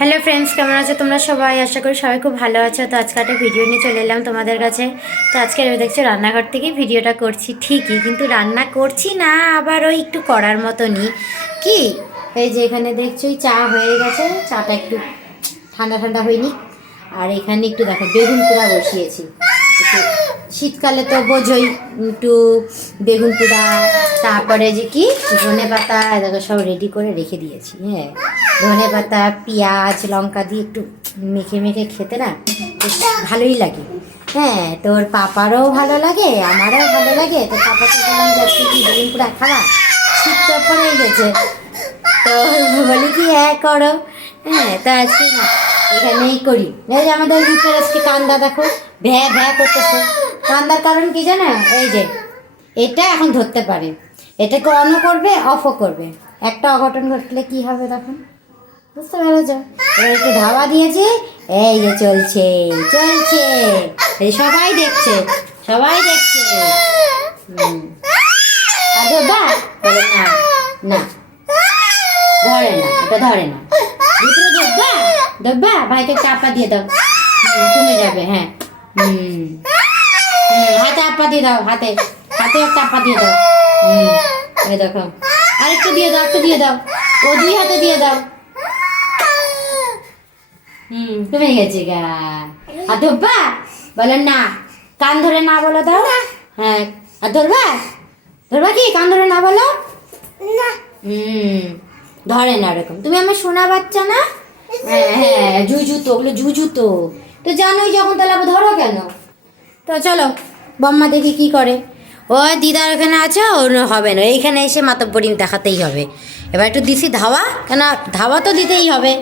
Hello friends, কেমন আছো তোমরা সবাই? আশা করি সবাই খুব ভালো আছো। তো আজকে একটা ভিডিও নিয়ে চলে এলাম তোমাদের কাছে। তো আজকে আমি দেখছি রান্নাঘর থেকেই ভিডিওটা করছি ঠিকই, কিন্তু রান্না করছি না, আবার ওই একটু করার মতনই। কি এই যে এখানে দেখছো চা হয়ে গেছে, চাটা একটু ঠান্ডা ঠান্ডা হয়নি। আর এখানে একটু দেখো বেগুন পোড়া বসিয়েছি। একটু শীতকালে তো বোঝোই, একটু বেগুন পোড়া, তারপরে যে কি ধনে পাতা দেখো সব রেডি করে রেখে দিয়েছি। হ্যাঁ, ধনে পাতা পেঁয়াজ লঙ্কা দিয়ে একটু মেখে মেখে খেতে না বেশ ভালোই লাগে। হ্যাঁ, তোর পাপারও ভালো লাগে, আমারও ভালো লাগে। তো পাপাকে বললাম যে আজকে কি বেগুন পোড়া খাওয়া, শীত তো পড়ে গেছে। তো বলি কি হ্যাঁ করো। হ্যাঁ, তো আজকে না এখানেই করি। এই যে আমাদের রূপের আজকে কান্দা দেখো, ভ্যা ভ্যা করতেছে। কান্দার কারণ কি জানো? এই যে এটা এখন ধরতে পারে, এটাকে অনও করবে অফও করবে। একটা অঘটন ঘটলে কি হবে তখন বুঝতে পেরেছ? এবার একটু ধাওয়া দিয়েছে, এই যে চলছে চলছে, এই সবাই দেখছে, সবাই দেখছে। আর ধরবা বলে না, না ধরে না, এটা ধরে না। ভিতরে ধরবা, ধরবা ভাইকে চাপা দিয়ে দাও, কমে যাবে। হ্যাঁ, হাতে আপা দিয়ে দাও, হাতে হাতে একটা আপা দিয়ে দাও। এই দেখো আরেকটু দিয়ে দাও, একটু দিয়ে দাও, ও দুই হাতে দিয়ে দাও। কমে গেছে গা। আর ধরবা বলে না, কান ধরে না বলো দাও। হ্যাঁ, আর ধরবা, ধরবা কি কান ধরে না বলো না। ধরে না এরকম। তুমি আমার সোনা বাচ্চা না? হ্যাঁ হ্যাঁ, জুজুতো, ওগুলো জুজুতো। তো জানোই যখন, তাহলে আবার ধরো কেন? তো চলো বম্মা দেখি কি করে। ও দিদার ওখানে আছে, ওর হবে না, এইখানে এসে মাতব্বরি দেখাতেই হবে। এবার একটু দিছি ধাওয়া, কেন ধাওয়া তো দিতেই হবে,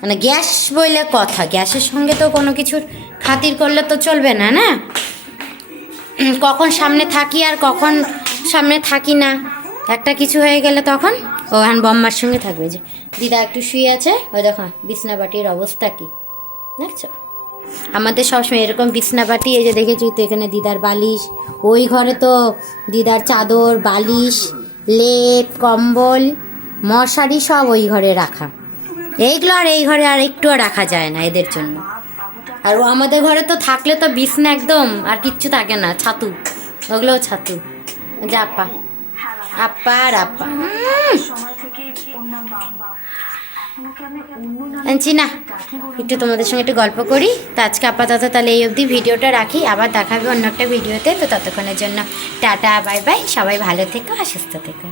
মানে গ্যাস বইলে কথা, গ্যাসের সঙ্গে তো কোনো কিছুর খাতির করলে তো চলবে না, না? কখন সামনে থাকি আর কখন সামনে থাকি না, একটা কিছু হয়ে গেলে তখন ও এখন বম্মার সঙ্গে থাকবে। যে দিদা একটু শুয়ে আছে, ওই দেখো বিছনাবাটির অবস্থা কি দেখছো? আমাদের সবসময় এরকম বিছনাবাটি, এই যে দেখেছি তো এখানে দিদার বালিশ, ওই ঘরে তো দিদার চাদর বালিশ লেপ কম্বল মশারি সব ওই ঘরে রাখা। এইগুলো আর এই ঘরে আর একটুও রাখা যায় না এদের জন্য। আর ও আমাদের ঘরে তো থাকলে তো বিছনা একদম আর কিচ্ছু থাকে না, ছাতু, ওগুলোও ছাতু। যে আপা আপা আর আপা আনছি না, একটু তোমাদের সঙ্গে একটু গল্প করি। তো আজকে আপাতত তাহলে এই অবধি ভিডিওটা রাখি, আবার দেখাবে অন্য একটা ভিডিওতে। তো ততক্ষণের জন্য টাটা বাই বাই, সবাই ভালো থেকো আর সুস্থ থেকো।